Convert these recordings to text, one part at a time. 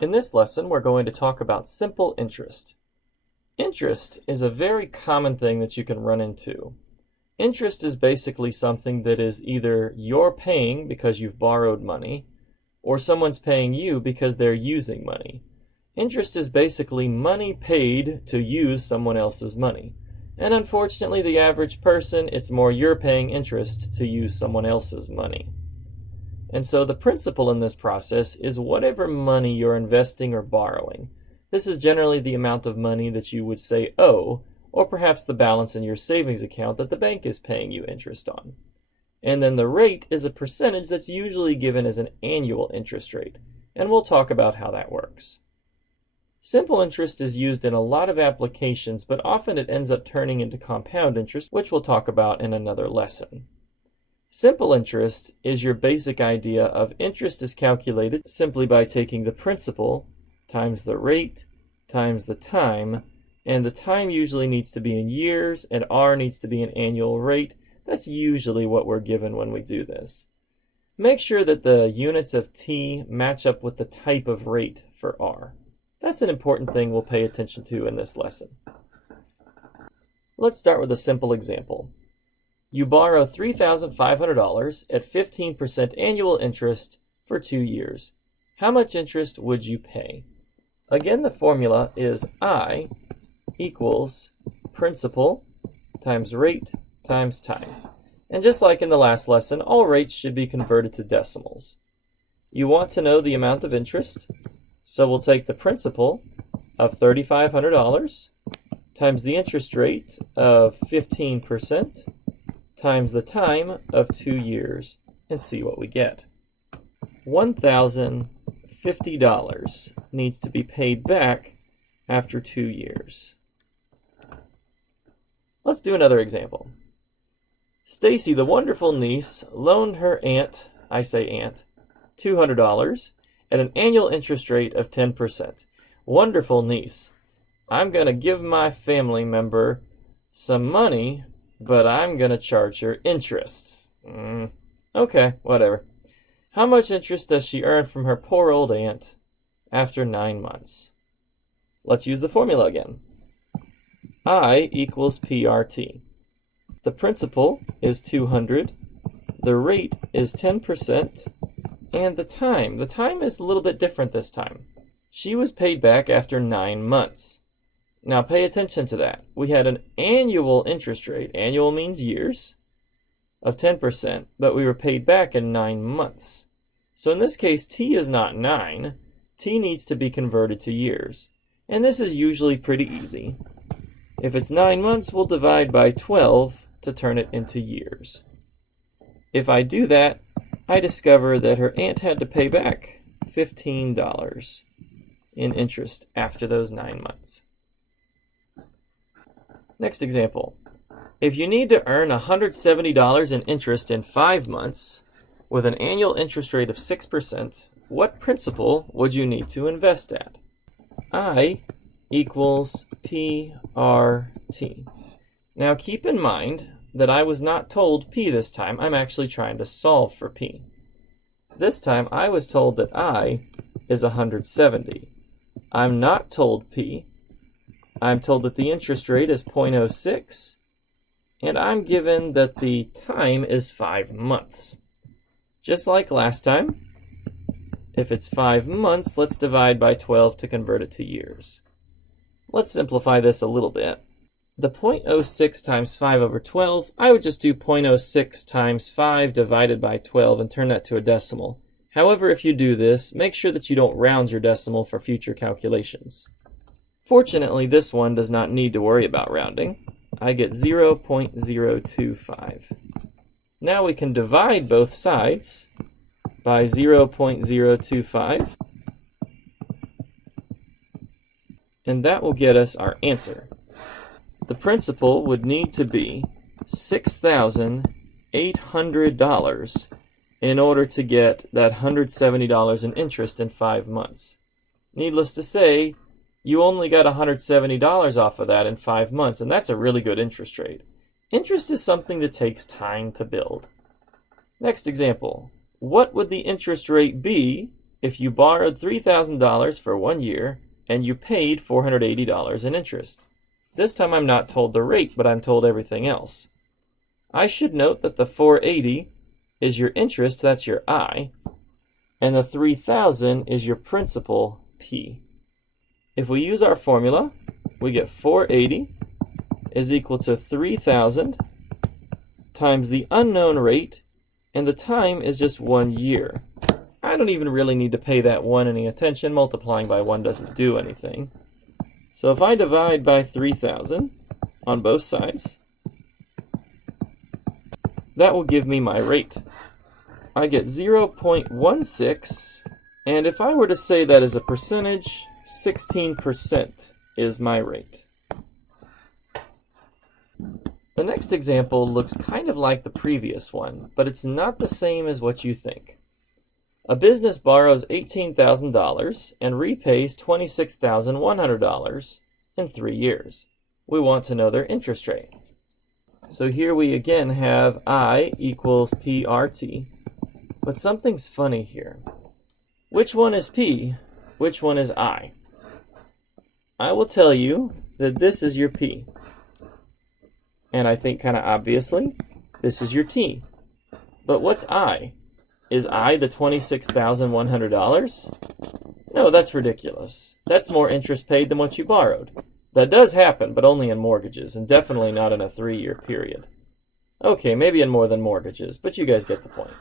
In this lesson, we're going to talk about simple interest. Interest is a very common thing that you can run into. Interest is basically something that is either you're paying because you've borrowed money, or someone's paying you because they're using money. Interest is basically money paid to use someone else's money. And unfortunately, the average person, it's more you're paying interest to use someone else's money. And so the principle in this process is whatever money you're investing or borrowing. This is generally the amount of money that you would say owe, or perhaps the balance in your savings account that the bank is paying you interest on. And then the rate is a percentage that's usually given as an annual interest rate, and we'll talk about how that works. Simple interest is used in a lot of applications, but often it ends up turning into compound interest, which we'll talk about in another lesson. Simple interest is your basic idea of interest is calculated simply by taking the principal times the rate times the time, and the time usually needs to be in years and R needs to be an annual rate. That's usually what we're given when we do this. Make sure that the units of T match up with the type of rate for R. That's an important thing we'll pay attention to in this lesson. Let's start with a simple example. You borrow $3,500 at 15% annual interest for 2 years. How much interest would you pay? Again, the formula is I equals principal times rate times time. And just like in the last lesson, all rates should be converted to decimals. You want to know the amount of interest, so we'll take the principal of $3,500 times the interest rate of 15% times the time of 2 years and see what we get. $1,050 needs to be paid back after 2 years. Let's do another example. Stacy, the wonderful niece, loaned her aunt, I say aunt, $200 at an annual interest rate of 10%. Wonderful niece. I'm going to give my family member some money, but I'm going to charge her interest. Okay, whatever. How much interest does she earn from her poor old aunt after 9 months? Let's use the formula again. I equals PRT. The principal is 200, the rate is 10%, and the time is a little bit different this time. She was paid back after 9 months. Now pay attention to that. We had an annual interest rate, annual means years, of 10%, but we were paid back in 9 months. So in this case, T is not 9. T needs to be converted to years. And this is usually pretty easy. If it's 9 months, we'll divide by 12 to turn it into years. If I do that, I discover that her aunt had to pay back $15 in interest after those 9 months. Next example. If you need to earn $170 in interest in 5 months with an annual interest rate of 6%, what principal would you need to invest at? I equals PRT. Now keep in mind that I was not told P this time. I'm actually trying to solve for P. This time I was told that I is 170. I'm not told P. I'm told that the interest rate is 0.06, and I'm given that the time is 5 months. Just like last time, if it's 5 months, let's divide by 12 to convert it to years. Let's simplify this a little bit. The 0.06 times 5 over 12, I would just do 0.06 times 5 divided by 12 and turn that to a decimal. However, if you do this, make sure that you don't round your decimal for future calculations. Fortunately, this one does not need to worry about rounding. I get 0.025. Now we can divide both sides by 0.025, and that will get us our answer. The principal would need to be $6,800 in order to get that $170 in interest in 5 months. Needless to say, you only got $170 off of that in 5 months, and that's a really good interest rate. Interest is something that takes time to build. Next example. What would the interest rate be if you borrowed $3,000 for 1 year and you paid $480 in interest. This time I'm not told the rate, but I'm told everything else. I should note that the 480 is your interest, that's your I, and the 3,000 is your principal, P. If we use our formula, we get 480 is equal to 3,000 times the unknown rate, and the time is just 1 year. I don't even really need to pay that 1 any attention. Multiplying by 1 doesn't do anything. So if I divide by 3,000 on both sides, that will give me my rate. I get 0.16, and if I were to say that as a percentage, 16% is my rate. The next example looks kind of like the previous one, but it's not the same as what you think. A business borrows $18,000 and repays $26,100 in 3 years. We want to know their interest rate. So here we again have I equals PRT, but something's funny here. Which one is P? Which one is I? I will tell you that this is your P. And I think kind of obviously, this is your T. But what's I? Is I the $26,100? No, that's ridiculous. That's more interest paid than what you borrowed. That does happen, but only in mortgages, and definitely not in a 3-year period. Okay, maybe in more than mortgages, but you guys get the point.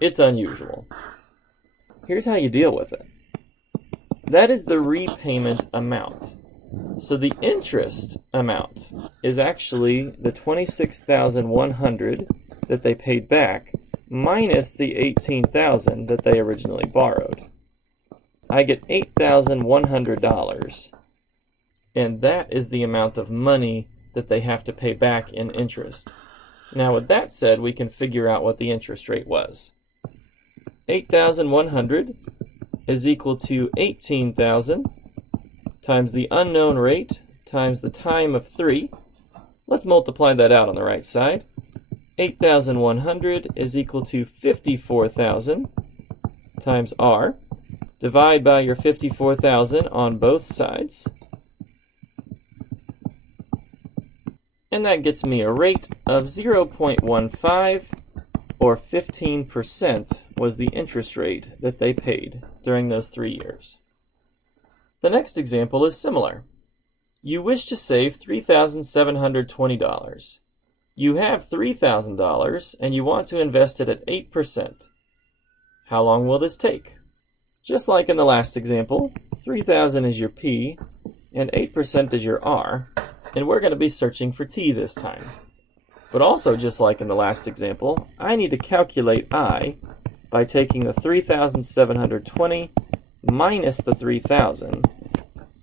It's unusual. Here's how you deal with it. That is the repayment amount. So the interest amount is actually the $26,100 that they paid back minus the $18,000 that they originally borrowed. I get $8,100, and that is the amount of money that they have to pay back in interest. Now with that said, we can figure out what the interest rate was. 8,100 is equal to 18,000 times the unknown rate times the time of 3. Let's multiply that out on the right side. 8,100 is equal to 54,000 times R. Divide by your 54,000 on both sides. And that gets me a rate of 0.15, or 15% was the interest rate that they paid during those 3 years. The next example is similar. You wish to save $3,720. You have $3,000 and you want to invest it at 8%. How long will this take? Just like in the last example, 3,000 is your P and 8% is your R, and we're going to be searching for T this time. But also, just like in the last example, I need to calculate I by taking the 3,720 minus the 3,000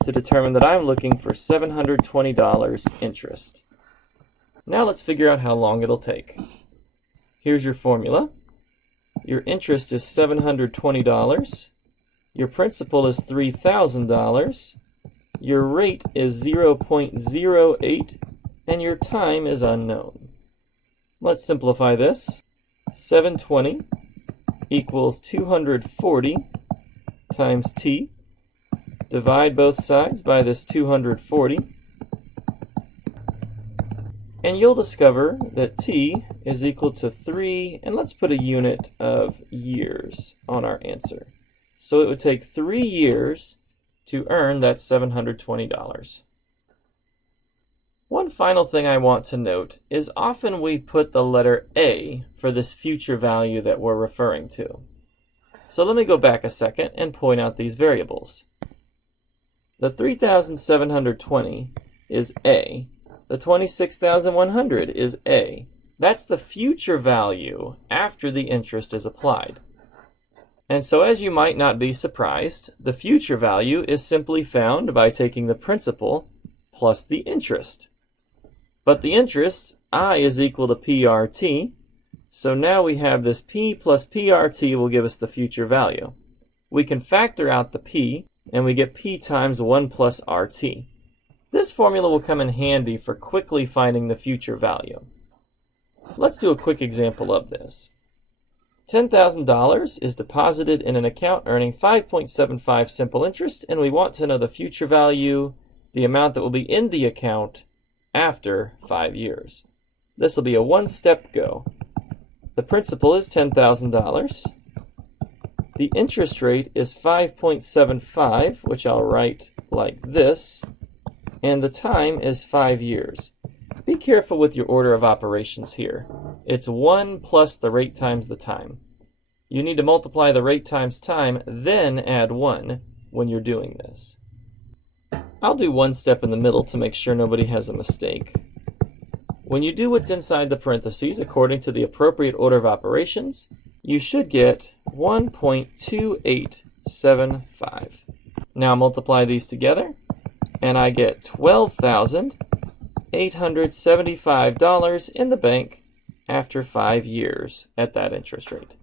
to determine that I'm looking for $720 interest. Now let's figure out how long it'll take. Here's your formula. Your interest is $720. Your principal is $3,000. Your rate is 0.08, and your time is unknown. Let's simplify this. 720 equals 240 times T. Divide both sides by this 240. And you'll discover that T is equal to 3, and let's put a unit of years on our answer. So it would take 3 years to earn that $720. One final thing I want to note is often we put the letter A for this future value that we're referring to. So let me go back a second and point out these variables. The 3,720 is A. The 26,100 is A. That's the future value after the interest is applied. And so, as you might not be surprised, the future value is simply found by taking the principal plus the interest. But the interest, I, is equal to PRT, so now we have this P plus PRT will give us the future value. We can factor out the P, and we get P times 1 plus RT. This formula will come in handy for quickly finding the future value. Let's do a quick example of this. $10,000 is deposited in an account earning 5.75 simple interest, and we want to know the future value, the amount that will be in the account after 5 years. This will be a one-step go. The principal is $10,000. The interest rate is 5.75, which I'll write like this, and the time is 5 years. Be careful with your order of operations here. It's 1 plus the rate times the time. You need to multiply the rate times time, then add 1 when you're doing this. I'll do one step in the middle to make sure nobody has a mistake. When you do what's inside the parentheses according to the appropriate order of operations, you should get 1.2875. Now multiply these together, and I get $12,875 in the bank after 5 years at that interest rate.